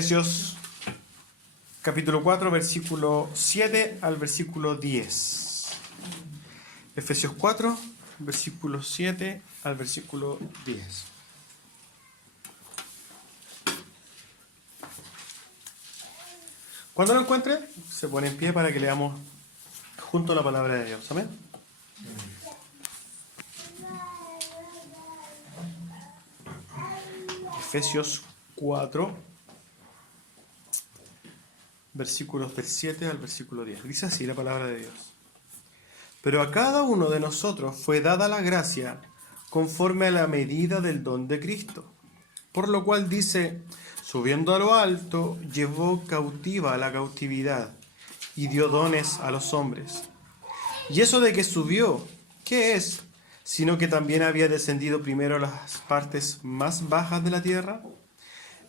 Efesios capítulo 4, versículo 7 al versículo 10. Efesios 4, versículo 7 al versículo 10. Cuando lo encuentre, se pone en pie para que leamos junto la palabra de Dios. Amén. Efesios 4, versículos del 7 al versículo 10. Dice así la palabra de Dios. Pero a cada uno de nosotros fue dada la gracia conforme a la medida del don de Cristo. Por lo cual dice, subiendo a lo alto, llevó cautiva la cautividad y dio dones a los hombres. Y eso de que subió, ¿qué es? Sino que también había descendido primero a las partes más bajas de la tierra.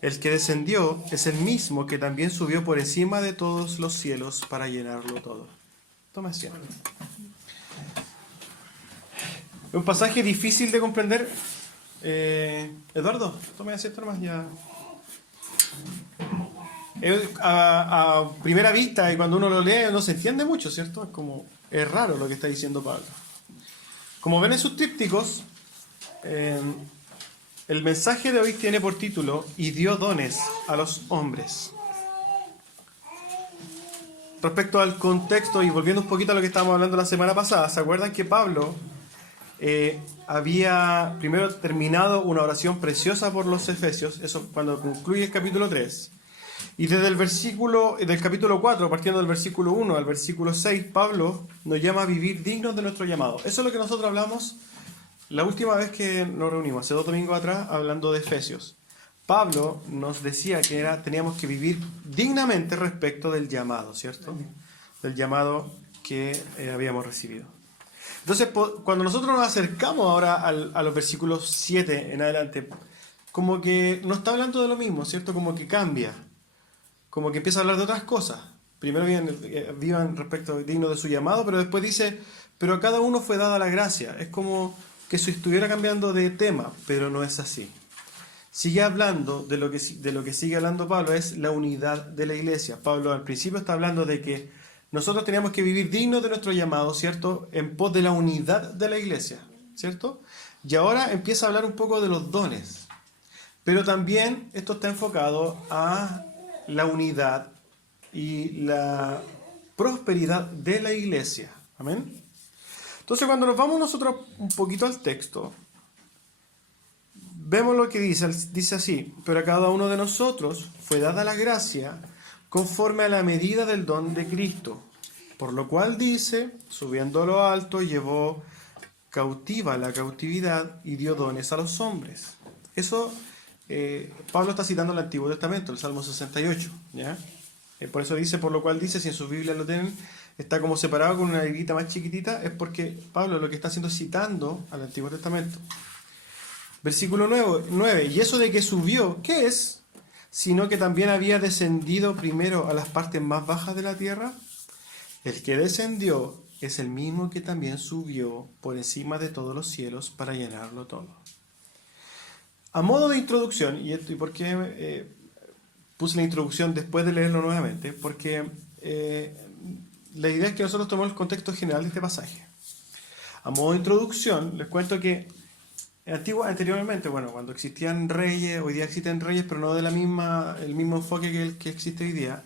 El que descendió es el mismo que también subió por encima de todos los cielos para llenarlo todo. Toma asiento. Un pasaje difícil de comprender. Eduardo, toma asiento nomás ya. A primera vista y cuando uno lo lee no se entiende mucho, ¿cierto? Es raro lo que está diciendo Pablo. Como ven en sus trípticos, el mensaje de hoy tiene por título y dio dones a los hombres. Respecto al contexto y volviendo un poquito a lo que estábamos hablando la semana pasada, ¿se acuerdan que Pablo había primero terminado una oración preciosa por los efesios? Eso cuando concluye el capítulo 3. Y desde del capítulo 4, partiendo del versículo 1 al versículo 6, Pablo nos llama a vivir dignos de nuestro llamado. Eso es lo que nosotros hablamos la última vez que nos reunimos, hace 2 domingos atrás, hablando de Efesios. Pablo nos decía que teníamos que vivir dignamente respecto del llamado, ¿cierto? Del llamado que habíamos recibido. Entonces, cuando nosotros nos acercamos ahora a los versículos 7 en adelante, como que no está hablando de lo mismo, ¿cierto? Como que cambia. Como que empieza a hablar de otras cosas. Primero vivan respecto digno de su llamado, pero después dice, pero a cada uno fue dada la gracia. Es como que se estuviera cambiando de tema, pero no es así. Sigue hablando de lo que sigue hablando Pablo, es la unidad de la iglesia. Pablo al principio está hablando de que nosotros teníamos que vivir dignos de nuestro llamado, ¿cierto? En pos de la unidad de la iglesia, ¿cierto? Y ahora empieza a hablar un poco de los dones. Pero también esto está enfocado a la unidad y la prosperidad de la iglesia. Amén. Entonces, cuando nos vamos nosotros un poquito al texto, vemos lo que dice. Dice así, pero a cada uno de nosotros fue dada la gracia conforme a la medida del don de Cristo. Por lo cual dice, subiendo a lo alto, llevó cautiva la cautividad y dio dones a los hombres. Eso Pablo está citando el Antiguo Testamento, el Salmo 68, ¿ya? Por eso dice, por lo cual dice, si en sus Biblias lo tienen, está como separado con una negrita más chiquitita, es porque Pablo lo que está haciendo es citando al Antiguo Testamento. Versículo 9, y eso de que subió, ¿qué es? Sino que también había descendido primero a las partes más bajas de la tierra. El que descendió es el mismo que también subió por encima de todos los cielos para llenarlo todo. A modo de introducción, y por qué puse la introducción después de leerlo nuevamente, porque la idea es que nosotros tomemos el contexto general de este pasaje. A modo de introducción, les cuento que anteriormente, cuando existían reyes, hoy día existen reyes, pero no de el mismo enfoque que el que existe hoy día.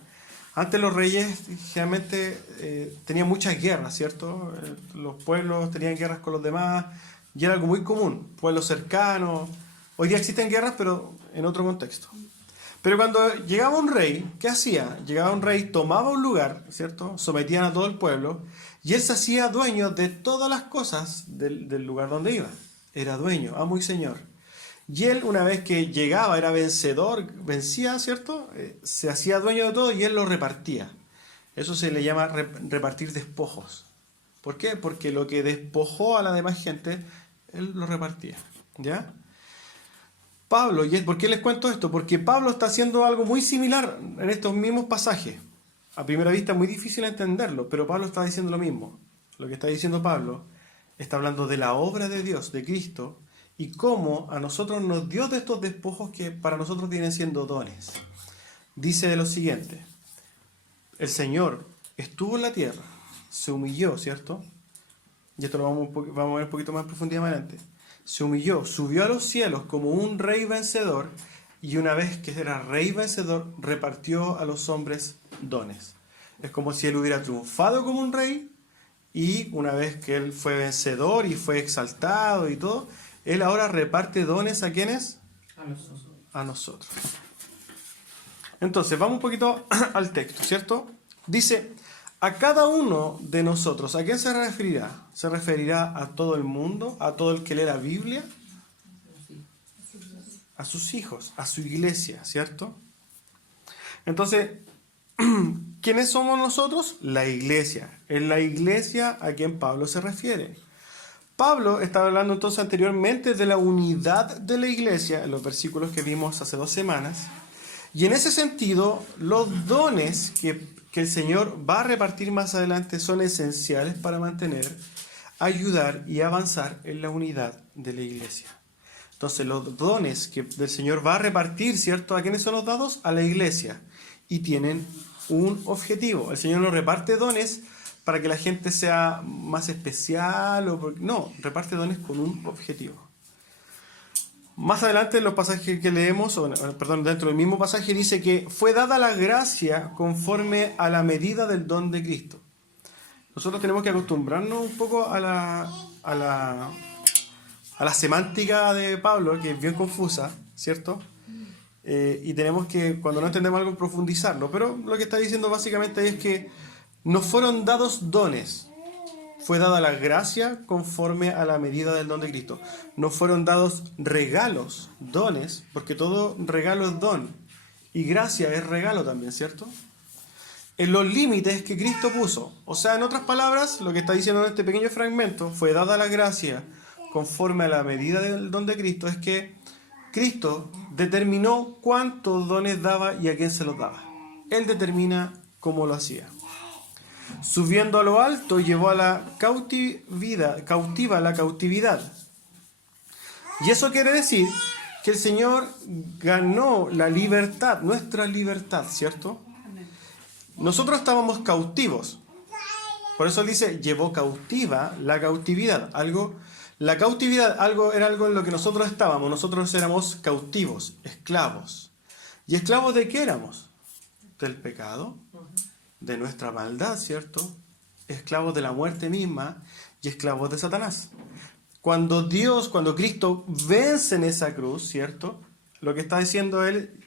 Antes los reyes generalmente tenían muchas guerras, ¿cierto? Los pueblos tenían guerras con los demás, y era algo muy común, pueblos cercanos. Hoy día existen guerras, pero en otro contexto. Pero cuando llegaba un rey, ¿qué hacía? Llegaba un rey, tomaba un lugar, ¿cierto? Sometían a todo el pueblo, y él se hacía dueño de todas las cosas del lugar donde iba. Era dueño, amo y señor. Y él, una vez que llegaba, era vencedor, vencía, ¿cierto? Se hacía dueño de todo y él lo repartía. Eso se le llama repartir despojos. ¿Por qué? Porque lo que despojó a la demás gente, él lo repartía. ¿Ya? Pablo, ¿por qué les cuento esto? Porque Pablo está haciendo algo muy similar en estos mismos pasajes. A primera vista es muy difícil entenderlo, pero Pablo está diciendo lo mismo. Lo que está diciendo Pablo está hablando de la obra de Dios, de Cristo, y cómo a nosotros nos dio de estos despojos que para nosotros vienen siendo dones. dice lo siguiente. El Señor estuvo en la tierra, se humilló, ¿cierto? Y esto lo vamos a ver un poquito más en profundidad más adelante. Se humilló, subió a los cielos como un rey vencedor, y una vez que era rey vencedor, repartió a los hombres dones. Es como si él hubiera triunfado como un rey, y una vez que él fue vencedor y fue exaltado y todo, él ahora reparte dones ¿a quiénes? A nosotros. Entonces, vamos un poquito al texto, ¿cierto? Dice, a cada uno de nosotros, ¿a quién se referirá? ¿Se referirá a todo el mundo? ¿A todo el que lee la Biblia? A sus hijos, a su iglesia, ¿cierto? Entonces, ¿quiénes somos nosotros? La iglesia. Es la iglesia a quien Pablo se refiere. Pablo estaba hablando entonces anteriormente de la unidad de la iglesia, en los versículos que vimos hace 2 semanas. Y en ese sentido, los dones que el Señor va a repartir más adelante son esenciales para mantener, ayudar y avanzar en la unidad de la iglesia. Entonces, los dones que el Señor va a repartir, ¿cierto? ¿A quiénes son los dados? A la iglesia. Y tienen un objetivo. El Señor no reparte dones para que la gente sea más especial. No, reparte dones con un objetivo. Más adelante en los pasajes que leemos, dentro del mismo pasaje dice que fue dada la gracia conforme a la medida del don de Cristo. Nosotros tenemos que acostumbrarnos un poco a la semántica de Pablo, que es bien confusa, ¿cierto? Y tenemos que, cuando no entendemos algo, profundizarlo. Pero lo que está diciendo básicamente es que nos fueron dados dones. Fue dada la gracia conforme a la medida del don de Cristo. Nos fueron dados regalos, dones, porque todo regalo es don. Y gracia es regalo también, ¿cierto? En los límites que Cristo puso. O sea, en otras palabras, lo que está diciendo en este pequeño fragmento, fue dada la gracia conforme a la medida del don de Cristo, es que Cristo determinó cuántos dones daba y a quién se los daba. Él determina cómo lo hacía. Subiendo a lo alto, llevó a la cautiva la cautividad. Y eso quiere decir que el Señor ganó la libertad, nuestra libertad, ¿cierto? Nosotros estábamos cautivos. Por eso dice, llevó cautiva la cautividad. La cautividad era algo en lo que nosotros estábamos. Nosotros éramos cautivos, esclavos. ¿Y esclavos de qué éramos? Del pecado, de nuestra maldad, ¿cierto? Esclavos de la muerte misma y esclavos de Satanás. Cuando Cristo vence en esa cruz, ¿cierto? Lo que está diciendo Él,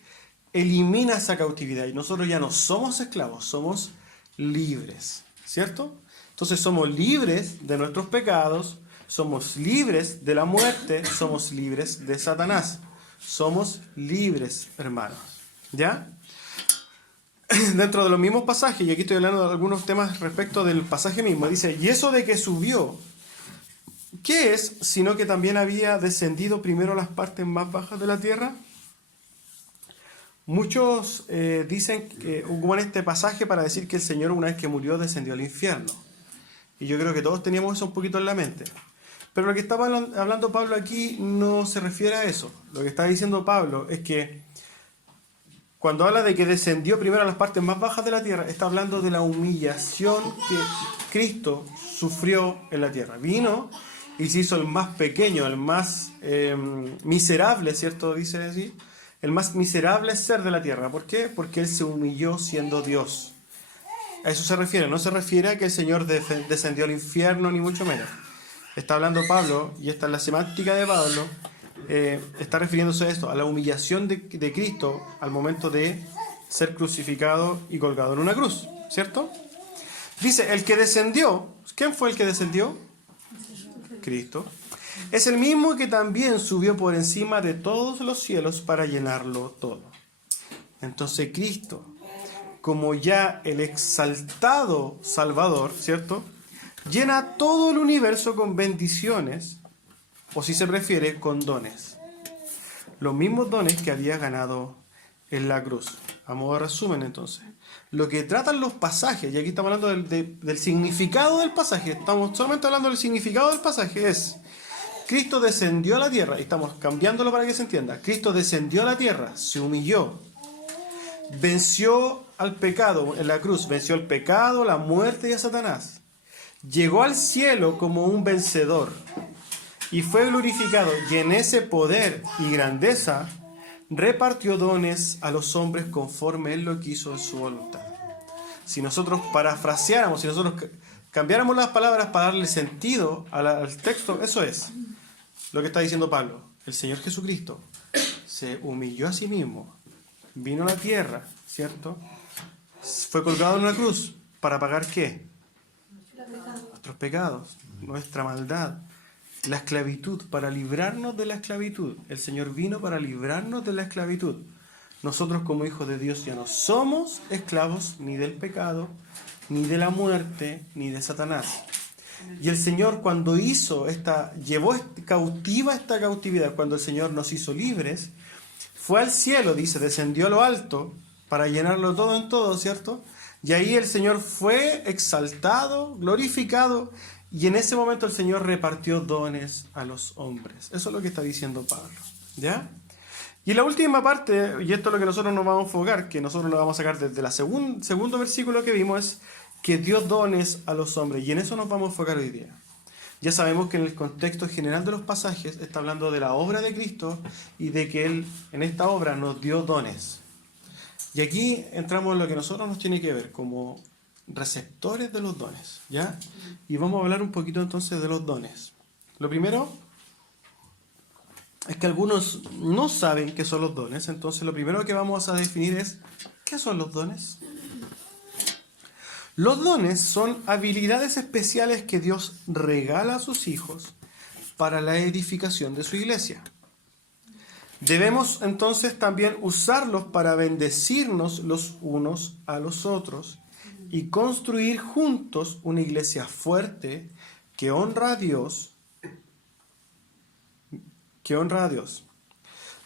elimina esa cautividad y nosotros ya no somos esclavos, somos libres, ¿cierto? Entonces somos libres de nuestros pecados, somos libres de la muerte, somos libres de Satanás. Somos libres, hermanos. ¿Ya? Dentro de los mismos pasajes, y aquí estoy hablando de algunos temas respecto del pasaje mismo, dice, y eso de que subió, ¿qué es? Sino que también había descendido primero a las partes más bajas de la tierra. Muchos dicen que ocupan este pasaje para decir que el Señor una vez que murió descendió al infierno. Y yo creo que todos teníamos eso un poquito en la mente. Pero lo que estaba hablando Pablo aquí no se refiere a eso. Lo que está diciendo Pablo es que cuando habla de que descendió primero a las partes más bajas de la tierra, está hablando de la humillación que Cristo sufrió en la tierra. Vino y se hizo el más pequeño, el más miserable, ¿cierto? Dice así, el más miserable ser de la tierra. ¿Por qué? Porque Él se humilló siendo Dios. A eso se refiere. No se refiere a que el Señor descendió al infierno, ni mucho menos. Está hablando Pablo, y esta es la semántica de Pablo, está refiriéndose a esto, a la humillación de Cristo al momento de ser crucificado y colgado en una cruz, ¿cierto? Dice, el que descendió, ¿quién fue el que descendió? Cristo. Es el mismo que también subió por encima de todos los cielos para llenarlo todo. Entonces Cristo, como ya el exaltado Salvador, ¿cierto?, llena todo el universo con bendiciones, o si se prefiere, con dones. Los mismos dones que había ganado en la cruz. A modo de resumen, entonces. Lo que tratan los pasajes, y aquí estamos hablando del significado del pasaje, estamos solamente hablando del significado del pasaje, es Cristo descendió a la tierra, y estamos cambiándolo para que se entienda. Cristo descendió a la tierra, se humilló, venció al pecado en la cruz, venció el pecado, la muerte y a Satanás. Llegó al cielo como un vencedor y fue glorificado, y en ese poder y grandeza repartió dones a los hombres conforme Él lo quiso en su voluntad. Si nosotros parafraseáramos, si nosotros cambiáramos las palabras para darle sentido al texto, eso es lo que está diciendo Pablo. El Señor Jesucristo se humilló a sí mismo, vino a la tierra, ¿cierto? Fue colgado en una cruz para pagar ¿qué? Nuestros pecados, nuestra maldad, la esclavitud, para librarnos de la esclavitud. El Señor vino para librarnos de la esclavitud. Nosotros como hijos de Dios ya no somos esclavos ni del pecado, ni de la muerte, ni de Satanás. Y el Señor cuando llevó cautiva esta cautividad, cuando el Señor nos hizo libres, fue al cielo, dice, descendió a lo alto para llenarlo todo en todo, ¿cierto? Y ahí el Señor fue exaltado, glorificado, y en ese momento el Señor repartió dones a los hombres. Eso es lo que está diciendo Pablo, ¿ya? Y la última parte, y esto es lo que nosotros nos vamos a enfocar, que nosotros lo vamos a sacar desde el segundo versículo que vimos, es que dio dones a los hombres, y en eso nos vamos a enfocar hoy día. Ya sabemos que en el contexto general de los pasajes está hablando de la obra de Cristo y de que Él en esta obra nos dio dones. Y aquí entramos en lo que a nosotros nos tiene que ver como receptores de los dones, ¿ya? Y vamos a hablar un poquito entonces de los dones. Lo primero es que algunos no saben qué son los dones, entonces lo primero que vamos a definir es ¿qué son los dones? Los dones son habilidades especiales que Dios regala a sus hijos para la edificación de su iglesia. Debemos entonces también usarlos para bendecirnos los unos a los otros y construir juntos una iglesia fuerte que honra a Dios.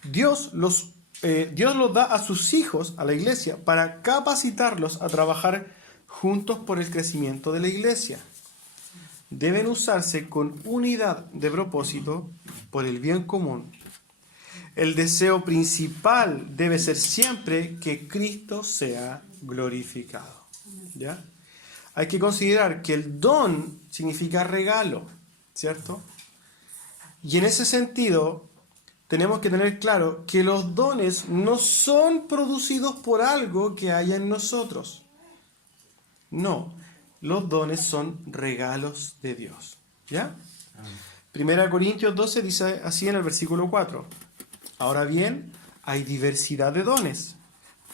Dios los da a sus hijos, a la iglesia, para capacitarlos a trabajar juntos por el crecimiento de la iglesia. Deben usarse con unidad de propósito por el bien común. El deseo principal debe ser siempre que Cristo sea glorificado, ¿ya? Hay que considerar que el don significa regalo, ¿cierto? Y en ese sentido, tenemos que tener claro que los dones no son producidos por algo que haya en nosotros. No, los dones son regalos de Dios, ¿ya? 1 Corintios 12 dice así en el versículo 4. Ahora bien, hay diversidad de dones,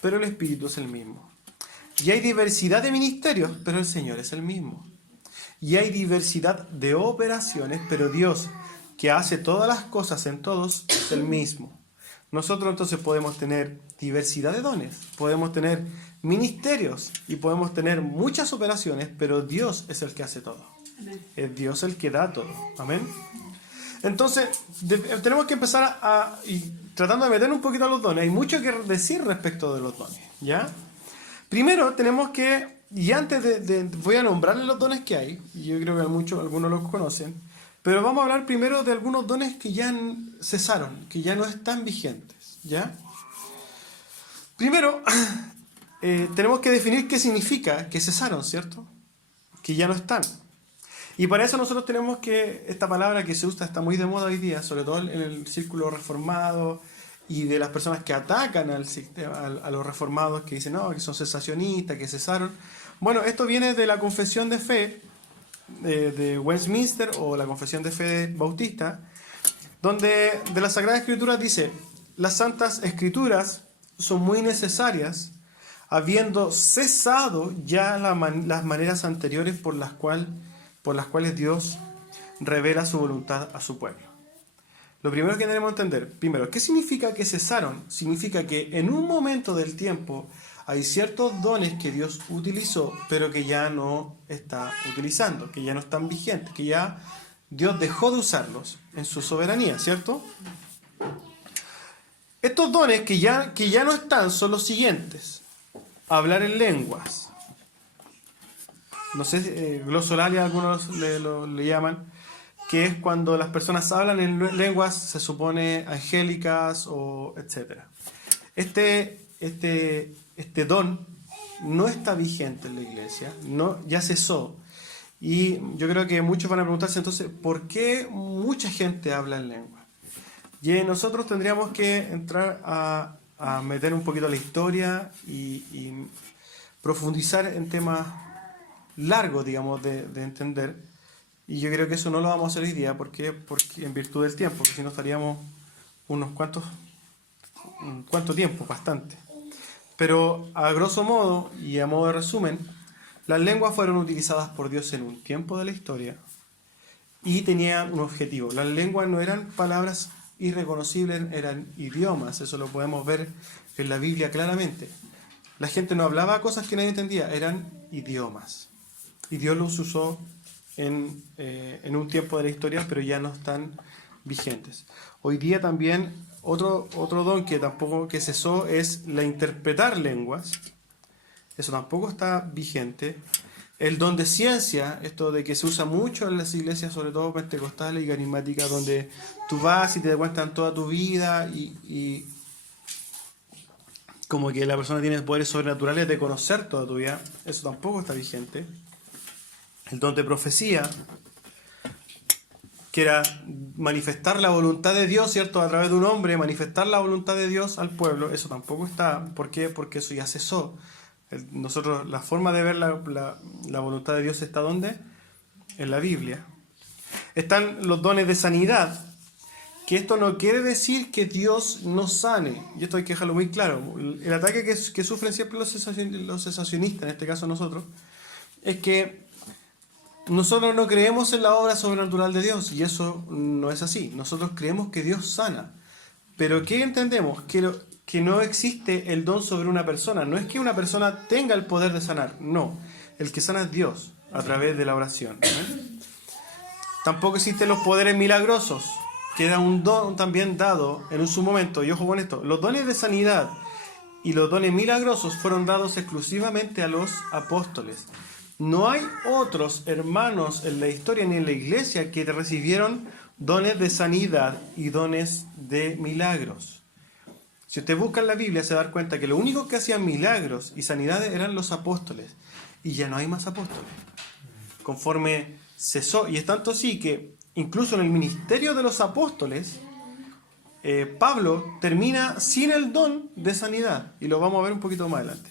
pero el Espíritu es el mismo. Y hay diversidad de ministerios, pero el Señor es el mismo. Y hay diversidad de operaciones, pero Dios, que hace todas las cosas en todos, es el mismo. Nosotros entonces podemos tener diversidad de dones, podemos tener ministerios y podemos tener muchas operaciones, pero Dios es el que hace todo. Amén. Es Dios el que da todo. Amén. Entonces, tenemos que empezar tratando de meter un poquito a los dones. Hay mucho que decir respecto de los dones, ¿ya? Primero tenemos que, y antes voy a nombrarles los dones que hay, y yo creo que algunos los conocen, pero vamos a hablar primero de algunos dones que ya cesaron, que ya no están vigentes, ¿ya? Primero, tenemos que definir qué significa que cesaron, ¿cierto? Que ya no están. Y para eso nosotros tenemos que, esta palabra que se usa está muy de moda hoy día, sobre todo en el círculo reformado y de las personas que atacan a los reformados, que dicen, no, que son cesacionistas, que cesaron. Bueno, esto viene de la confesión de fe de Westminster o la confesión de fe bautista, donde de la Sagrada Escritura dice, las Santas Escrituras son muy necesarias, habiendo cesado ya las maneras anteriores por las cuales Dios revela su voluntad a su pueblo. Lo primero que tenemos que entender, primero, ¿qué significa que cesaron? Significa que en un momento del tiempo hay ciertos dones que Dios utilizó, pero que ya no está utilizando, que ya no están vigentes, que ya Dios dejó de usarlos en su soberanía, ¿cierto? Estos dones que ya no están son los siguientes. Hablar en lenguas. No sé, glosolalia algunos le llaman, que es cuando las personas hablan en lenguas, se supone, angélicas o etcétera. Este este don no está vigente en la iglesia, no, ya cesó. Y yo creo que muchos van a preguntarse entonces, ¿por qué mucha gente habla en lengua? Y nosotros tendríamos que entrar a meter un poquito la historia y profundizar en temas largos, digamos, de entender. Y yo creo que eso no lo vamos a hacer hoy día, porque en virtud del tiempo, porque si no estaríamos un cuánto tiempo, bastante. Pero a grosso modo y a modo de resumen, las lenguas fueron utilizadas por Dios en un tiempo de la historia y tenían un objetivo. Las lenguas no eran palabras irreconocibles, eran idiomas, eso lo podemos ver en la Biblia claramente. La gente no hablaba cosas que nadie entendía, eran idiomas. Y Dios los usó en un tiempo de la historia, pero ya no están vigentes. Hoy día también otro don que cesó es la interpretar lenguas. Eso tampoco está vigente. El don de ciencia, esto de que se usa mucho en las iglesias, sobre todo pentecostales y carismáticas, donde tú vas y te cuentan toda tu vida y como que la persona tiene poderes sobrenaturales de conocer toda tu vida, eso tampoco está vigente. El don de profecía, que era manifestar la voluntad de Dios, ¿cierto? A través de un hombre, manifestar la voluntad de Dios al pueblo, eso tampoco está. ¿Por qué? Porque eso ya cesó. Nosotros, la forma de ver la voluntad de Dios está ¿dónde? En la Biblia. Están los dones de sanidad, que esto no quiere decir que Dios no sane, y esto hay que dejarlo muy claro. El ataque que sufren siempre los cesacionistas, en este caso nosotros, es que nosotros no creemos en la obra sobrenatural de Dios, y eso no es así. Nosotros creemos que Dios sana. Pero ¿qué entendemos? Que no existe el don sobre una persona. No es que una persona tenga el poder de sanar, no. El que sana es Dios, a través de la oración. Tampoco existen los poderes milagrosos, que era un don también dado en su momento. Y ojo con esto, los dones de sanidad y los dones milagrosos fueron dados exclusivamente a los apóstoles. No hay otros hermanos en la historia ni en la iglesia que recibieron dones de sanidad y dones de milagros. Si usted busca en la Biblia se va a dar cuenta que lo único que hacían milagros y sanidades eran los apóstoles. Y ya no hay más apóstoles. Conforme cesó, y es tanto así que incluso en el ministerio de los apóstoles, Pablo termina sin el don de sanidad. Y lo vamos a ver un poquito más adelante.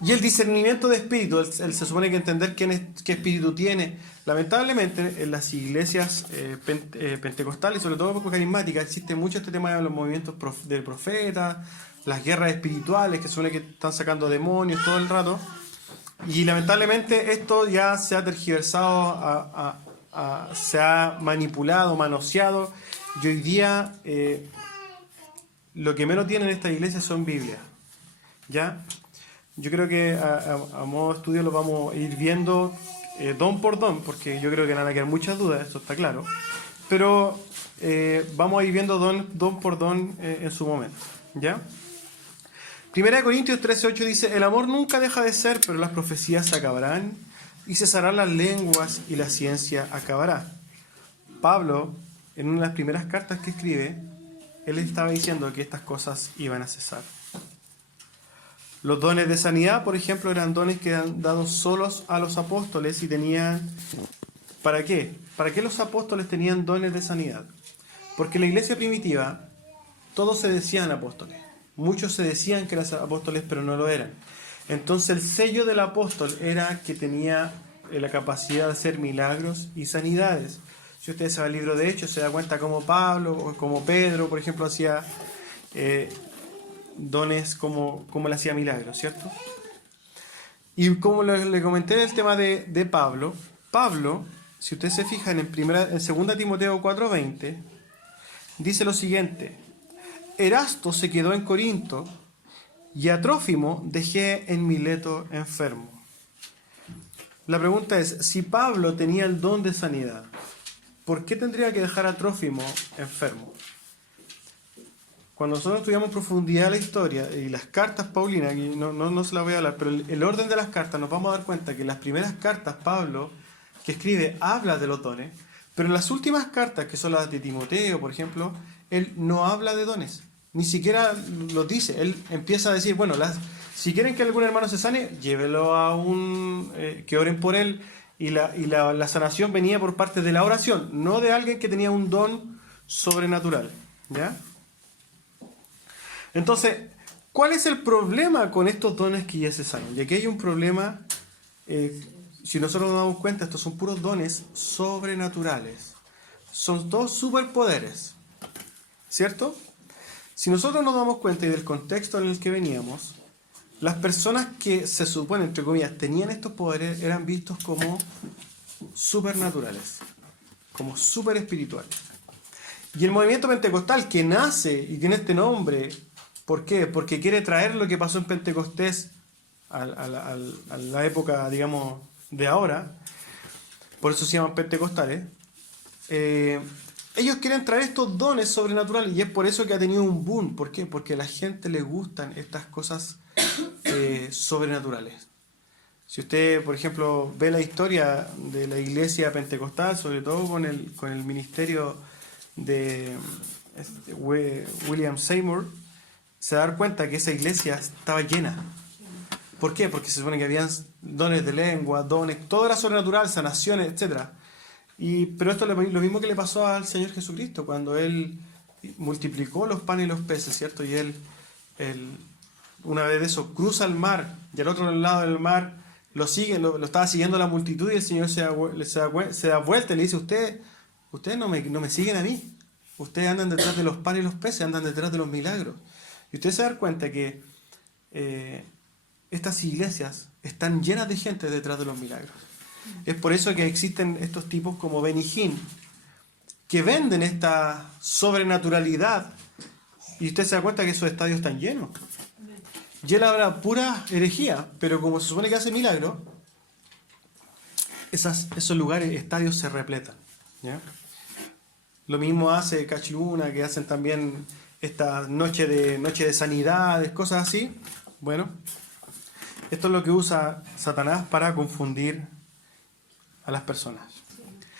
Y el discernimiento de espíritu, él se supone que entender qué espíritu tiene. Lamentablemente en las iglesias pentecostales, sobre todo carismáticas, existe mucho este tema de los movimientos del profeta, las guerras espirituales que supone que están sacando demonios todo el rato. Y lamentablemente esto ya se ha tergiversado, se ha manipulado, manoseado. Y hoy día lo que menos tienen estas iglesias son Biblias. ¿Ya? Yo creo que a modo de estudio lo vamos a ir viendo don por don, porque yo creo que no van a quedar muchas dudas, esto está claro. Pero vamos a ir viendo don por don en su momento. ¿Ya? 1 Corintios 13:8 dice: el amor nunca deja de ser, pero las profecías se acabarán, y cesarán las lenguas, y la ciencia acabará. Pablo, en una de las primeras cartas que escribe, él estaba diciendo que estas cosas iban a cesar. Los dones de sanidad, por ejemplo, eran dones que eran dados solos a los apóstoles y tenían... ¿Para qué? ¿Para qué los apóstoles tenían dones de sanidad? Porque en la iglesia primitiva todos se decían apóstoles. Muchos se decían que eran apóstoles, pero no lo eran. Entonces el sello del apóstol era que tenía la capacidad de hacer milagros y sanidades. Si usted se va al libro de Hechos, se da cuenta como Pablo o como Pedro, por ejemplo, hacía... dones como le hacía milagros, ¿cierto? Y como le comenté en el tema de Pablo, si usted se fija en 2 Timoteo 4:20, dice lo siguiente: Erasto se quedó en Corinto y a Trófimo dejé en Mileto enfermo. La pregunta es, si Pablo tenía el don de sanidad, ¿por qué tendría que dejar a Trófimo enfermo? Cuando nosotros estudiamos en profundidad la historia y las cartas paulinas, y no se las voy a hablar, pero el orden de las cartas, nos vamos a dar cuenta que en las primeras cartas Pablo, que escribe, habla de los dones, pero en las últimas cartas, que son las de Timoteo, por ejemplo, él no habla de dones. ni siquiera lo dice. Él empieza a decir, bueno, si quieren que algún hermano se sane, llévelo a que oren por él. Y la sanación venía por parte de la oración, no de alguien que tenía un don sobrenatural. ¿Ya? Entonces, ¿cuál es el problema con estos dones que ya se sanan? Y aquí hay un problema, si nosotros nos damos cuenta, estos son puros dones sobrenaturales. Son todos superpoderes, ¿cierto? Si nosotros nos damos cuenta y del contexto en el que veníamos, las personas que se supone, entre comillas, tenían estos poderes eran vistos como supernaturales, como super espirituales. Y el movimiento pentecostal que nace y tiene este nombre, ¿por qué? Porque quiere traer lo que pasó en Pentecostés a la época, digamos, de ahora. Por eso se llaman pentecostales. Ellos quieren traer estos dones sobrenaturales y es por eso que ha tenido un boom. ¿Por qué? Porque a la gente le gustan estas cosas sobrenaturales. Si usted, por ejemplo, ve la historia de la iglesia pentecostal, sobre todo con el ministerio de William Seymour, se da cuenta que esa iglesia estaba llena. ¿Por qué? Porque se supone que habían dones de lengua, dones, todo era sobrenatural, sanaciones, etc. Pero esto es lo mismo que le pasó al Señor Jesucristo cuando Él multiplicó los panes y los peces, ¿cierto? Y Él una vez de eso cruza el mar y al otro lado del mar lo estaba siguiendo la multitud y el Señor se da vuelta y le dice, ustedes no me siguen a mí, ustedes andan detrás de los panes y los peces, andan detrás de los milagros. Y ustedes se dan cuenta que estas iglesias están llenas de gente detrás de los milagros. Es por eso que existen estos tipos como Benny Hinn, que venden esta sobrenaturalidad y usted se da cuenta que esos estadios están llenos. Y él habla pura herejía, pero como se supone que hace milagros, esos lugares, estadios se repletan. ¿Ya? Lo mismo hace Cachiluna, que hacen también esta noche de sanidades, cosas así. Bueno, esto es lo que usa Satanás para confundir a las personas.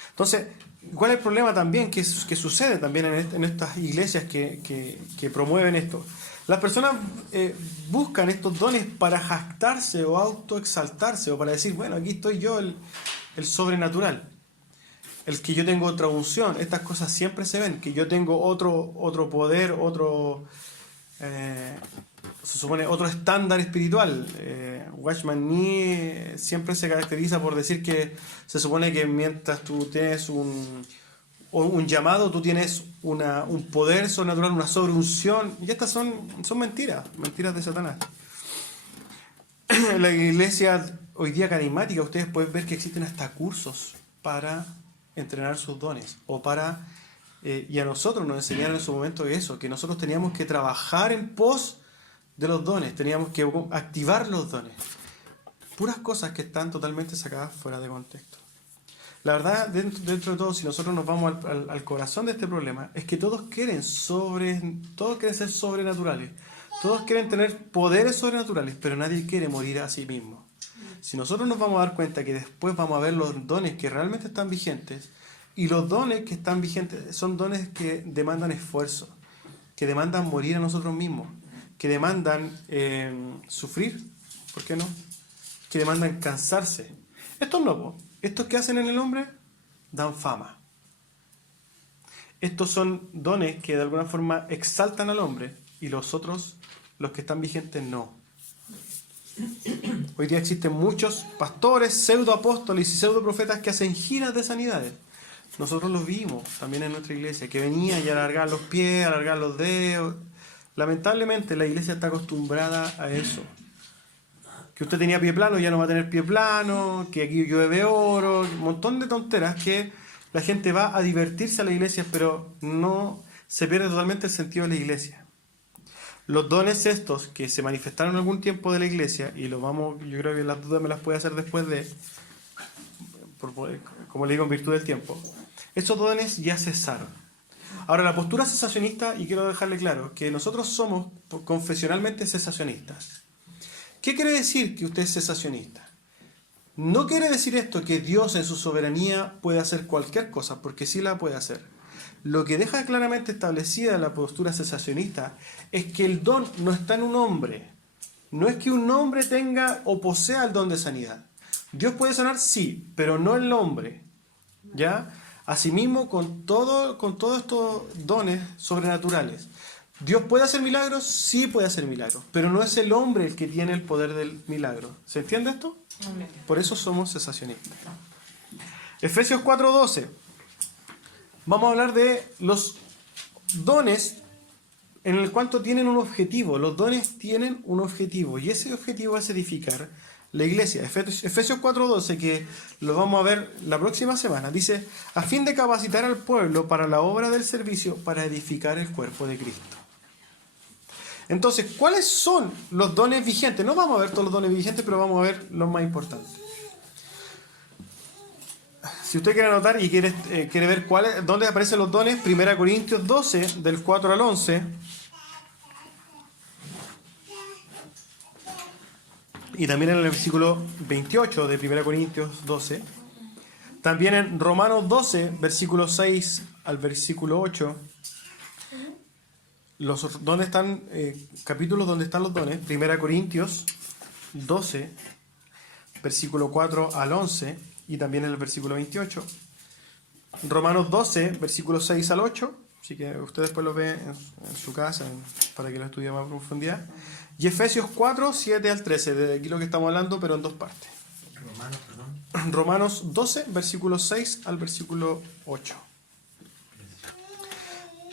Entonces, ¿cuál es el problema también que sucede también en estas iglesias que promueven esto? Las personas buscan estos dones para jactarse o autoexaltarse o para decir, bueno, aquí estoy yo, el sobrenatural, el que yo tengo otra unción. Estas cosas siempre se ven, que yo tengo otro poder, se supone otro estándar espiritual. Watchman Nee siempre se caracteriza por decir que se supone que mientras tú tienes un llamado, tú tienes un poder sobrenatural, una sobreunción, y estas son mentiras de Satanás. En la iglesia hoy día carismática ustedes pueden ver que existen hasta cursos para entrenar sus dones, y a nosotros nos enseñaron en su momento eso, que nosotros teníamos que trabajar en pos de los dones, teníamos que activar los dones. Puras cosas que están totalmente sacadas fuera de contexto. La verdad, dentro de todo, si nosotros nos vamos al corazón de este problema, es que todos quieren ser sobrenaturales. Todos quieren tener poderes sobrenaturales, pero nadie quiere morir a sí mismo. Si nosotros nos vamos a dar cuenta que después vamos a ver los dones que realmente están vigentes, y los dones que están vigentes son dones que demandan esfuerzo, que demandan morir a nosotros mismos, que demandan sufrir, ¿por qué no? Que demandan cansarse. Estos no, estos que hacen en el hombre dan fama. Estos son dones que de alguna forma exaltan al hombre y los otros, los que están vigentes, no. Hoy día existen muchos pastores, pseudoapóstoles y pseudoprofetas que hacen giras de sanidades. Nosotros los vimos también en nuestra iglesia, que venían y alargar los pies, alargar los dedos. Lamentablemente la iglesia está acostumbrada a eso. Que usted tenía pie plano, ya no va a tener pie plano, que aquí llueve oro, un montón de tonteras que la gente va a divertirse a la iglesia, pero no se pierde totalmente el sentido de la iglesia. Los dones estos que se manifestaron en algún tiempo de la iglesia, y yo creo que las dudas me las puede hacer después como le digo, en virtud del tiempo, esos dones ya cesaron. Ahora, la postura cesacionista, y quiero dejarle claro, que nosotros somos confesionalmente cesacionistas. ¿Qué quiere decir que usted es cesacionista? No quiere decir esto que Dios en su soberanía puede hacer cualquier cosa, porque sí la puede hacer. lo que deja claramente establecida la postura cesacionista es que el don no está en un hombre. No es que un hombre tenga o posea el don de sanidad. Dios puede sanar, sí, pero no el hombre. ¿Ya? Asimismo, con todos estos dones sobrenaturales. ¿Dios puede hacer milagros? Sí puede hacer milagros, pero no es el hombre el que tiene el poder del milagro. ¿Se entiende esto? Amén. Por eso somos cesacionistas. Efesios 4:12. Vamos a hablar de los dones en el cuanto tienen un objetivo. Los dones tienen un objetivo y ese objetivo es edificar la iglesia. Efesios 4:12, que lo vamos a ver la próxima semana, dice: a fin de capacitar al pueblo para la obra del servicio, para edificar el cuerpo de Cristo. Entonces, ¿cuáles son los dones vigentes? No vamos a ver todos los dones vigentes, pero vamos a ver los más importantes. Si usted quiere anotar y quiere ver dónde aparecen los dones, 1 Corintios 12, del 4 al 11. Y también en el versículo 28 de 1 Corintios 12. También en Romanos 12, versículo 6 al versículo 8. ¿Dónde están capítulos donde están los dones? 1 Corintios 12, versículo 4 al 11, y también en el versículo 28. Romanos 12, versículo 6 al 8, así que usted después lo ve en su casa para que lo estudie más a profundidad. Y Efesios 4, 7 al 13, de aquí lo que estamos hablando, pero en dos partes. Romanos 12, versículo 6 al versículo 8.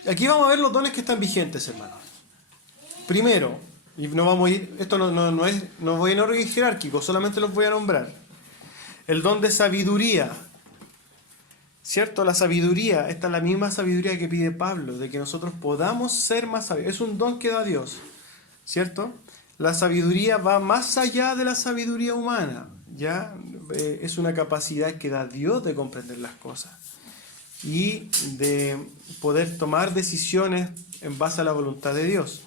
Aquí vamos a ver los dones que están vigentes, hermanos. Primero, y no vamos a ir, esto no voy en orden jerárquico, solamente los voy a nombrar. El don de sabiduría, ¿cierto? La sabiduría, esta es la misma sabiduría que pide Pablo, de que nosotros podamos ser más sabios. Es un don que da Dios, ¿cierto? La sabiduría va más allá de la sabiduría humana, ¿ya? Es una capacidad que da Dios de comprender las cosas y de poder tomar decisiones en base a la voluntad de Dios.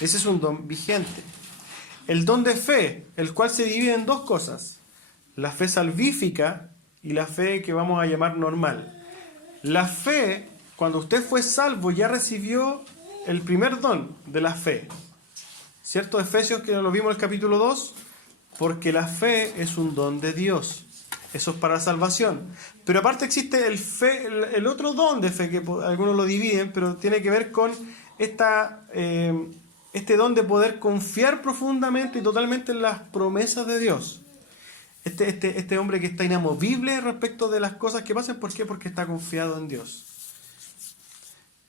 Ese es un don vigente. El don de fe, el cual se divide en dos cosas: la fe salvífica y la fe que vamos a llamar normal. La fe, cuando usted fue salvo, ya recibió el primer don de la fe, ¿cierto? Efesios, que lo vimos en el capítulo 2, porque la fe es un don de Dios. Eso es para la salvación. Pero aparte existe el otro don de fe, que algunos lo dividen, pero tiene que ver con este don de poder confiar profundamente y totalmente en las promesas de Dios. Este hombre que está inamovible respecto de las cosas que pasan. ¿Por qué? Porque está confiado en Dios.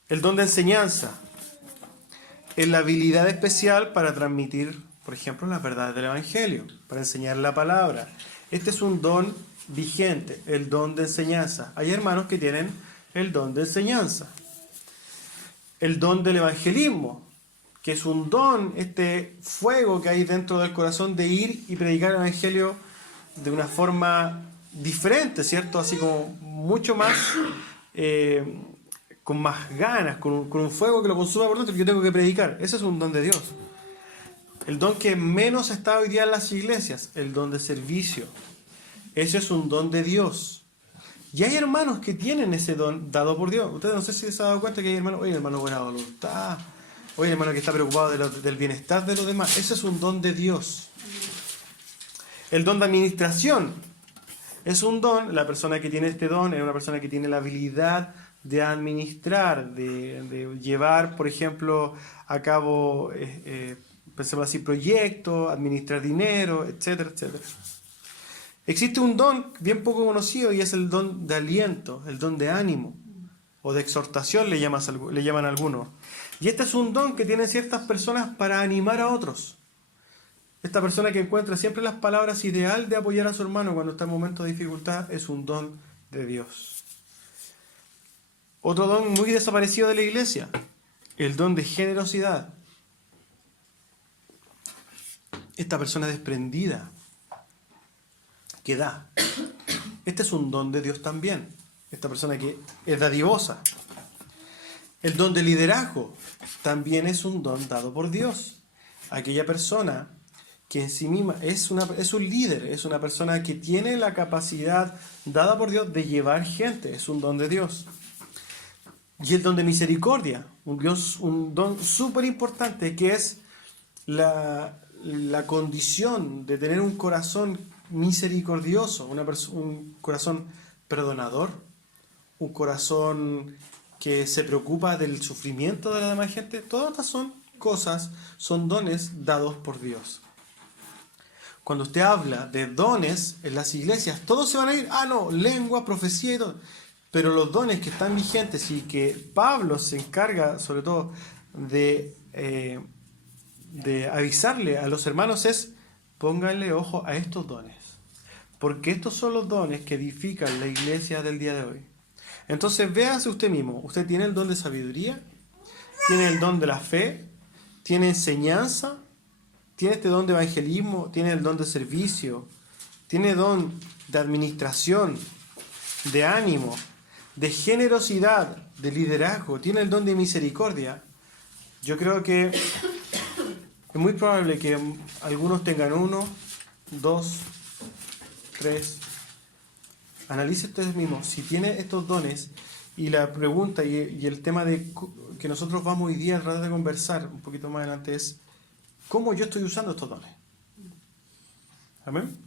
El don de enseñanza es la habilidad especial para transmitir, por ejemplo, las verdades del Evangelio, para enseñar la palabra. Este es un don vigente, el don de enseñanza. Hay hermanos que tienen el don de enseñanza. El don del evangelismo, que es un don, este fuego que hay dentro del corazón de ir y predicar el evangelio de una forma diferente, ¿cierto? Así como mucho más, con más ganas, con un fuego que lo consuma por dentro, que yo tengo que predicar. Ese es un don de Dios. El don que menos está hoy día en las iglesias, el don de servicio. Ese es un don de Dios. Y hay hermanos que tienen ese don dado por Dios. Ustedes no sé si se han dado cuenta que hay hermanos, oye, hermano buena voluntad, oye, hermano que está preocupado del bienestar de los demás. Ese es un don de Dios. El don de administración es un don. La persona que tiene este don es una persona que tiene la habilidad de administrar, de llevar, por ejemplo, a cabo, pensemos así, proyectos, administrar dinero, etcétera, etcétera. Existe un don bien poco conocido y es el don de aliento, el don de ánimo o de exhortación le llaman algunos. Y este es un don que tienen ciertas personas para animar a otros. Esta persona que encuentra siempre las palabras ideal de apoyar a su hermano cuando está en momentos de dificultad es un don de Dios. Otro don muy desaparecido de la iglesia, el don de generosidad. Esta persona desprendida que da. Este es un don de Dios también. Esta persona que es dadivosa. El don de liderazgo también es un don dado por Dios. Aquella persona que en sí misma es un líder, es una persona que tiene la capacidad dada por Dios de llevar gente, es un don de Dios. Y el don de misericordia, un don súper importante, que es la condición de tener un corazón misericordioso, un corazón perdonador, un corazón que se preocupa del sufrimiento de la demás gente. Todas estas son cosas, son dones dados por Dios. Cuando usted habla de dones en las iglesias, todos se van a ir, no, lengua, profecía y todo. Pero los dones que están vigentes y que Pablo se encarga sobre todo de avisarle a los hermanos es: pónganle ojo a estos dones, porque estos son los dones que edifican la iglesia del día de hoy. Entonces véase usted mismo, usted tiene el don de sabiduría, tiene el don de la fe, tiene enseñanza, tiene este don de evangelismo, tiene el don de servicio, tiene don de administración, de ánimo, de generosidad, de liderazgo, tiene el don de misericordia. Yo creo que es muy probable que algunos tengan 1, 2, 3. Analice ustedes mismos si tiene estos dones. Y la pregunta y el tema de que nosotros vamos hoy día a tratar de conversar un poquito más adelante es: ¿cómo yo estoy usando estos dones? Amén.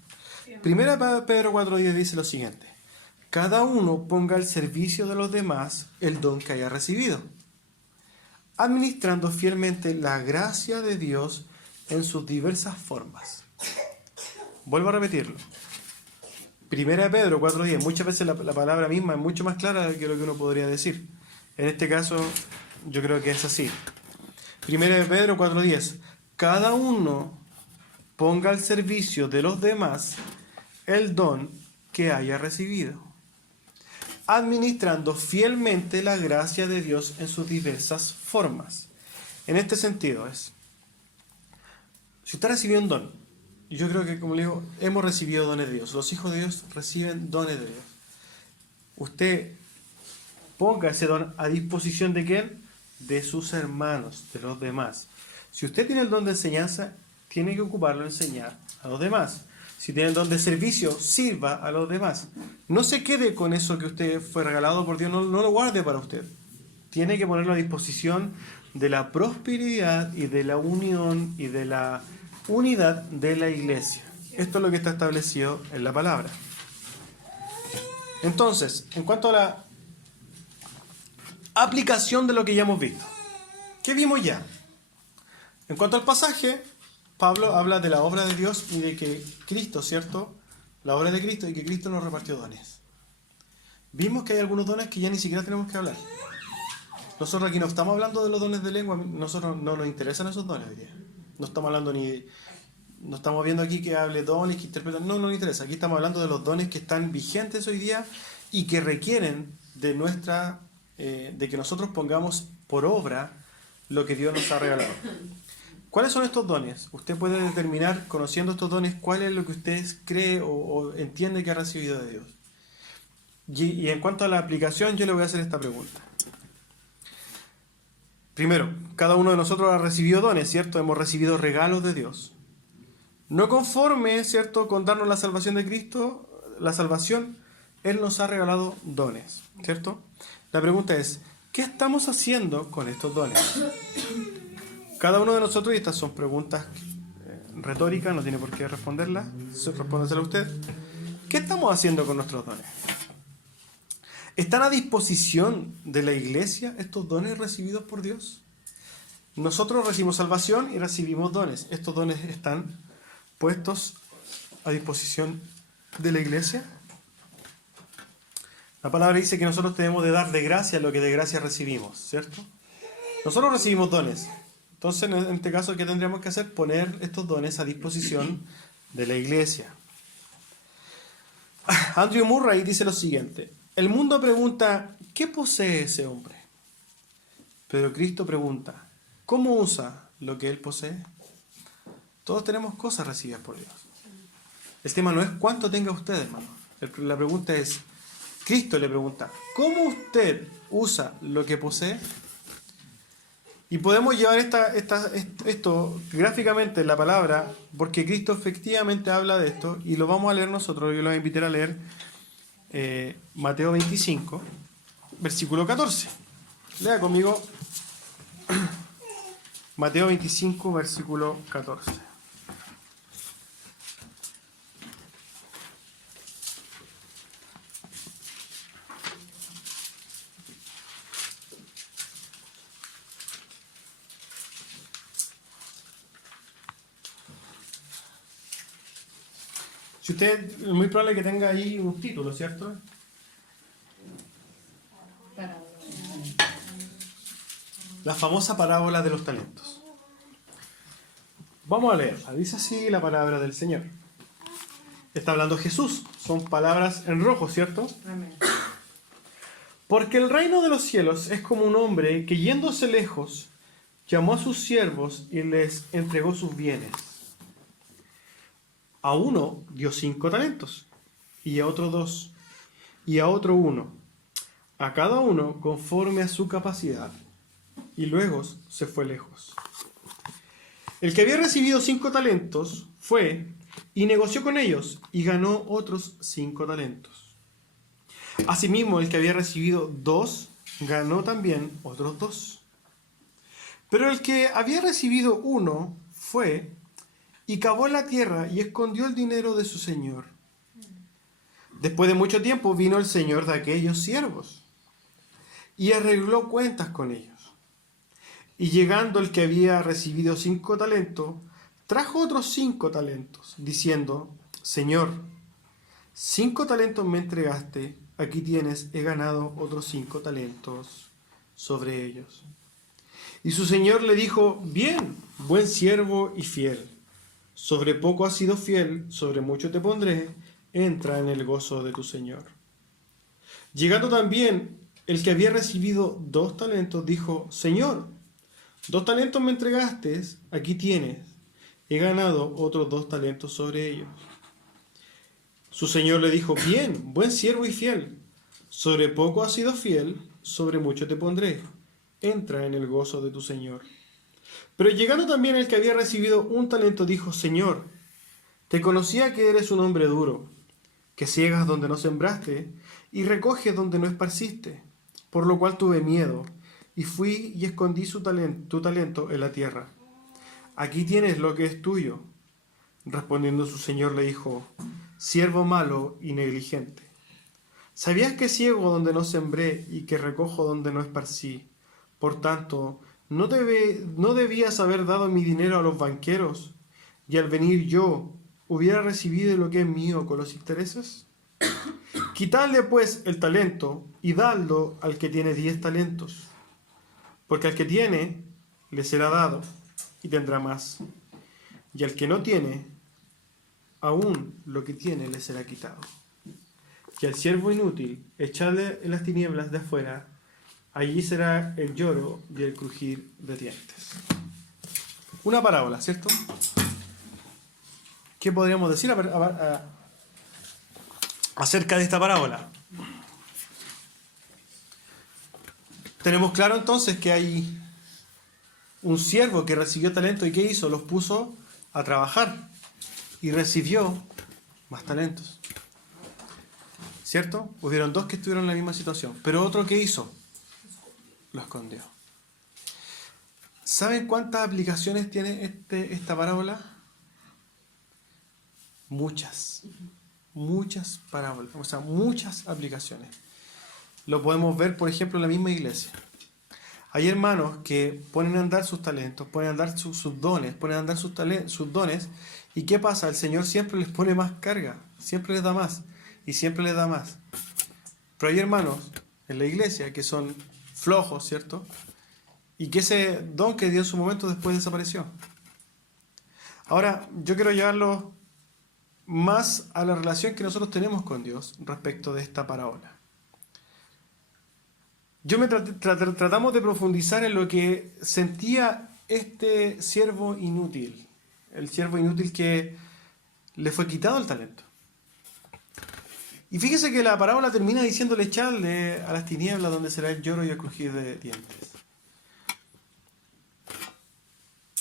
Primera Pedro 4:10 dice lo siguiente: cada uno ponga al servicio de los demás el don que haya recibido, administrando fielmente la gracia de Dios en sus diversas formas. Vuelvo a repetirlo. Primera de Pedro 4:10. Muchas veces la palabra misma es mucho más clara que lo que uno podría decir. En este caso, yo creo que es así. Primera de Pedro 4:10. Cada uno ponga al servicio de los demás el don que haya recibido, administrando fielmente la gracia de Dios en sus diversas formas. En este sentido es: si usted recibió un don, y yo creo que, como le digo, hemos recibido dones de Dios, los hijos de Dios reciben dones de Dios. Usted ponga ese don a disposición ¿de quién? De sus hermanos, de los demás. Si usted tiene el don de enseñanza, tiene que ocuparlo en enseñar a los demás. Si tiene el don de servicio, sirva a los demás. No se quede con eso que usted fue regalado por Dios, no lo guarde para usted. Tiene que ponerlo a disposición de la prosperidad y de la unión y de la unidad de la iglesia. Esto es lo que está establecido en la palabra. Entonces, en cuanto a la aplicación de lo que ya hemos visto, ¿qué vimos ya? En cuanto al pasaje, Pablo habla de la obra de Dios y de que Cristo, ¿cierto? La obra de Cristo y que Cristo nos repartió dones. Vimos que hay algunos dones que ya ni siquiera tenemos que hablar. Nosotros aquí no estamos hablando de los dones de lengua, nosotros no nos interesan esos dones hoy día. No estamos hablando no estamos viendo aquí que hable dones, que interpretan, no nos interesa. Aquí estamos hablando de los dones que están vigentes hoy día y que requieren de de que nosotros pongamos por obra lo que Dios nos ha regalado. ¿Cuáles son estos dones? Usted puede determinar, conociendo estos dones, cuál es lo que usted cree o entiende que ha recibido de Dios. Y en cuanto a la aplicación, yo le voy a hacer esta pregunta. Primero, cada uno de nosotros ha recibido dones, ¿cierto? Hemos recibido regalos de Dios. No conforme, ¿cierto?, con darnos la salvación de Cristo, la salvación, Él nos ha regalado dones, ¿cierto? La pregunta es: ¿qué estamos haciendo con estos dones? Cada uno de nosotros, y estas son preguntas retóricas, no tiene por qué responderlas, respóndesela usted. ¿Qué estamos haciendo con nuestros dones? ¿Están a disposición de la iglesia estos dones recibidos por Dios? Nosotros recibimos salvación y recibimos dones. ¿Estos dones están puestos a disposición de la iglesia? La palabra dice que nosotros tenemos de dar de gracia lo que de gracia recibimos, ¿cierto? Nosotros recibimos dones. Entonces, en este caso, ¿qué tendríamos que hacer? Poner estos dones a disposición de la iglesia. Andrew Murray dice lo siguiente: el mundo pregunta, ¿qué posee ese hombre? Pero Cristo pregunta, ¿cómo usa lo que él posee? Todos tenemos cosas recibidas por Dios. El tema no es cuánto tenga usted, hermano. La pregunta es, Cristo le pregunta, ¿cómo usted usa lo que posee? Y podemos llevar esto gráficamente en la palabra, porque Cristo efectivamente habla de esto, y lo vamos a leer nosotros. Yo lo voy a invitar a leer Mateo 25, versículo 14. Lea conmigo Mateo 25, versículo 14. Si usted, es muy probable que tenga ahí un título, ¿cierto? La famosa parábola de los talentos. Vamos a leerla. Dice así la palabra del Señor. Está hablando Jesús. Son palabras en rojo, ¿cierto? Amén. Porque el reino de los cielos es como un hombre que yéndose lejos, llamó a sus siervos y les entregó sus bienes. A uno dio 5 talentos, y a otro 2, y a otro 1, a cada uno conforme a su capacidad, y luego se fue lejos. El que había recibido 5 talentos fue y negoció con ellos, y ganó otros 5 talentos. Asimismo, el que había recibido 2 ganó también otros 2. Pero el que había recibido 1 fue y cavó en la tierra y escondió el dinero de su señor. Después de mucho tiempo vino el señor de aquellos siervos y arregló cuentas con ellos. Y llegando el que había recibido 5 talentos, trajo otros 5 talentos, diciendo: Señor, 5 talentos me entregaste, aquí tienes, he ganado otros 5 talentos sobre ellos. Y su señor le dijo: Bien, buen siervo y fiel. Sobre poco has sido fiel, sobre mucho te pondré, entra en el gozo de tu señor. Llegando también el que había recibido 2 talentos, dijo: Señor, 2 talentos me entregaste, aquí tienes, he ganado otros 2 talentos sobre ellos. Su señor le dijo: Bien, buen siervo y fiel, sobre poco has sido fiel, sobre mucho te pondré, entra en el gozo de tu señor. Pero llegando también el que había recibido 1 talento, dijo: Señor, te conocía que eres un hombre duro, que ciegas donde no sembraste y recoges donde no esparciste, por lo cual tuve miedo, y fui y escondí tu talento en la tierra. Aquí tienes lo que es tuyo. Respondiendo su señor le dijo: Siervo malo y negligente, ¿sabías que ciego donde no sembré y que recojo donde no esparcí? Por tanto, ¿no debías haber dado mi dinero a los banqueros, y al venir yo hubiera recibido lo que es mío con los intereses? Quitadle pues el talento y dadlo al que tiene 10 talentos, porque al que tiene le será dado y tendrá más, y al que no tiene, aún lo que tiene le será quitado. Y al siervo inútil echadle en las tinieblas de afuera, allí será el lloro y el crujir de dientes. Una parábola, ¿cierto? ¿Qué podríamos decir acerca de esta parábola? Tenemos claro entonces que hay un siervo que recibió talento y ¿qué hizo? Los puso a trabajar y recibió más talentos. ¿Cierto? Hubieron 2 que estuvieron en la misma situación, pero otro ¿qué hizo? Lo escondió. ¿Saben cuántas aplicaciones tiene esta parábola? Muchas parábolas, o sea, muchas aplicaciones. Lo podemos ver, por ejemplo, en la misma iglesia. Hay hermanos que ponen a andar sus talentos, ponen a andar sus dones, ponen a andar sus dones, y ¿qué pasa? El Señor siempre les pone más carga, siempre les da más, y siempre les da más. Pero hay hermanos en la iglesia que son flojos, ¿cierto? Y que ese don que dio en su momento después desapareció. Ahora, yo quiero llevarlo más a la relación que nosotros tenemos con Dios respecto de esta parábola. Tratamos de profundizar en lo que sentía este siervo inútil, el siervo inútil que le fue quitado el talento. Y fíjese que la parábola termina diciéndole: echadle a las tinieblas donde será el lloro y el crujir de dientes.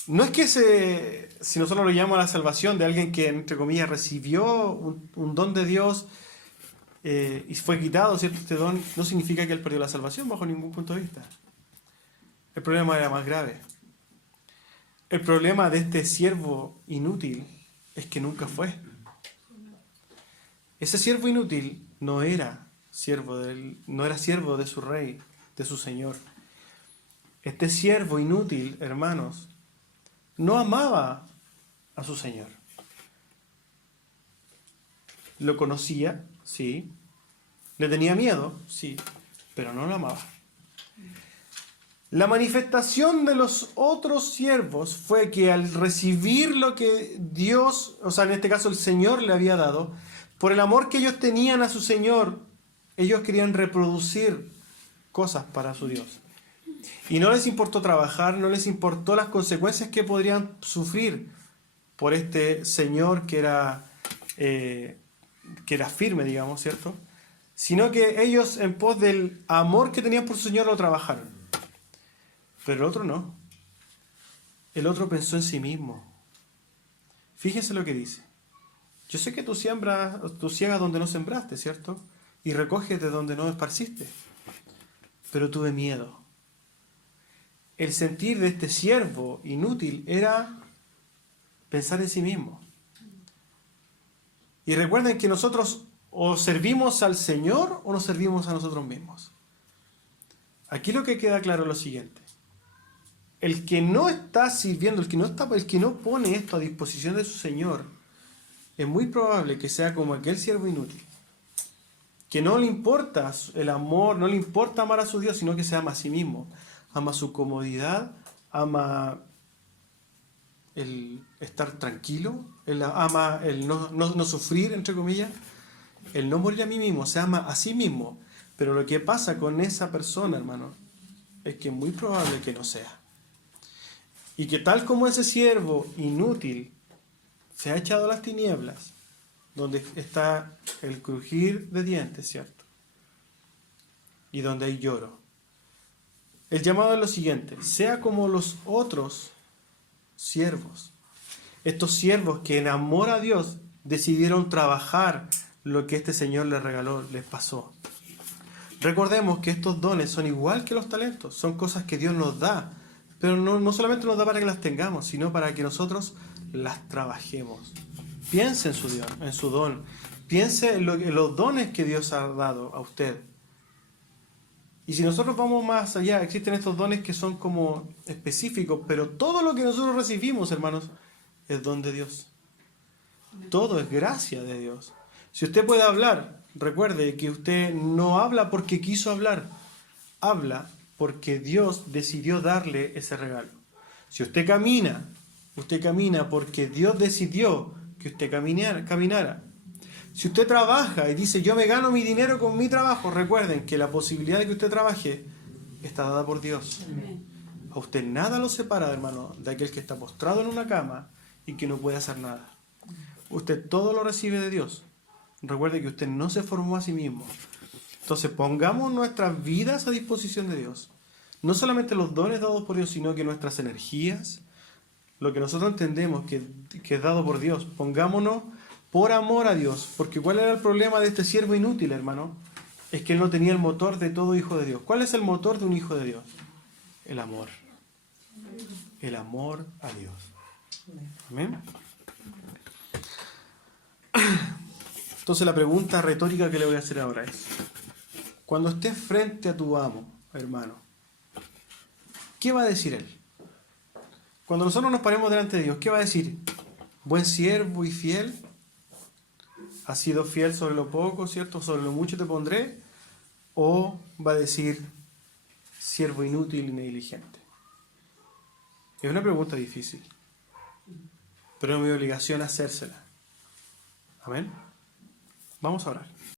No es que si nosotros lo llamamos a la salvación de alguien que, entre comillas, recibió un don de Dios y fue quitado, ¿cierto? Este don no significa que él perdió la salvación bajo ningún punto de vista. El problema era más grave. El problema de este siervo inútil es que nunca fue. Ese siervo inútil no era siervo de su rey, de su señor. Este siervo inútil, hermanos, no amaba a su señor. Lo conocía, sí. Le tenía miedo, sí, pero no lo amaba. La manifestación de los otros siervos fue que al recibir lo que Dios, o sea, en este caso el Señor le había dado, por el amor que ellos tenían a su Señor, ellos querían reproducir cosas para su Dios. Y no les importó trabajar, no les importó las consecuencias que podrían sufrir por este Señor que era firme, digamos, ¿cierto? Sino que ellos, en pos del amor que tenían por su Señor, lo trabajaron. Pero el otro no. El otro pensó en sí mismo. Fíjense lo que dice. Yo sé que tú ciegas donde no sembraste, ¿cierto? Y recoges de donde no esparciste. Pero tuve miedo. El sentir de este siervo inútil era pensar en sí mismo. Y recuerden que nosotros o servimos al Señor o nos servimos a nosotros mismos. Aquí lo que queda claro es lo siguiente. El que no está sirviendo, el que no pone esto a disposición de su Señor, es muy probable que sea como aquel siervo inútil, que no le importa el amor, no le importa amar a su Dios, sino que se ama a sí mismo, ama su comodidad, ama el estar tranquilo, ama el no sufrir, entre comillas, el no morir a mí mismo, se ama a sí mismo. Pero lo que pasa con esa persona, hermano, es que es muy probable que no sea. Y que tal como ese siervo inútil se ha echado a las tinieblas, donde está el crujir de dientes, ¿cierto? Y donde hay lloro. El llamado es lo siguiente: sea como los otros siervos. Estos siervos que en amor a Dios decidieron trabajar lo que este Señor les regaló, les pasó. Recordemos que estos dones son igual que los talentos, son cosas que Dios nos da. Pero no solamente nos da para que las tengamos, sino para que nosotros las trabajemos. Piense en su Dios, en su don. Piense en los dones que Dios ha dado a usted. Y si nosotros vamos más allá, existen estos dones que son como específicos, pero todo lo que nosotros recibimos, hermanos, es don de Dios. Todo es gracia de Dios. Si usted puede hablar, recuerde que usted no habla porque quiso hablar. Habla porque Dios decidió darle ese regalo. Si usted camina porque Dios decidió que usted caminara. Si usted trabaja y dice, yo me gano mi dinero con mi trabajo, recuerden que la posibilidad de que usted trabaje está dada por Dios. A usted nada lo separa, hermano, de aquel que está postrado en una cama y que no puede hacer nada. Usted todo lo recibe de Dios. Recuerde que usted no se formó a sí mismo. Entonces pongamos nuestras vidas a disposición de Dios. No solamente los dones dados por Dios, sino que nuestras energías, lo que nosotros entendemos que es dado por Dios. Pongámonos por amor a Dios. Porque ¿cuál era el problema de este siervo inútil, hermano? Es que él no tenía el motor de todo hijo de Dios. ¿Cuál es el motor de un hijo de Dios? El amor. El amor a Dios. Amén. Entonces la pregunta retórica que le voy a hacer ahora es: cuando estés frente a tu amo, hermano, ¿qué va a decir él? Cuando nosotros nos paremos delante de Dios, ¿qué va a decir? Buen siervo y fiel, has sido fiel sobre lo poco, ¿cierto? Sobre lo mucho te pondré. O va a decir, siervo inútil y negligente. Es una pregunta difícil, pero es mi obligación hacérsela. Amén. Vamos a orar.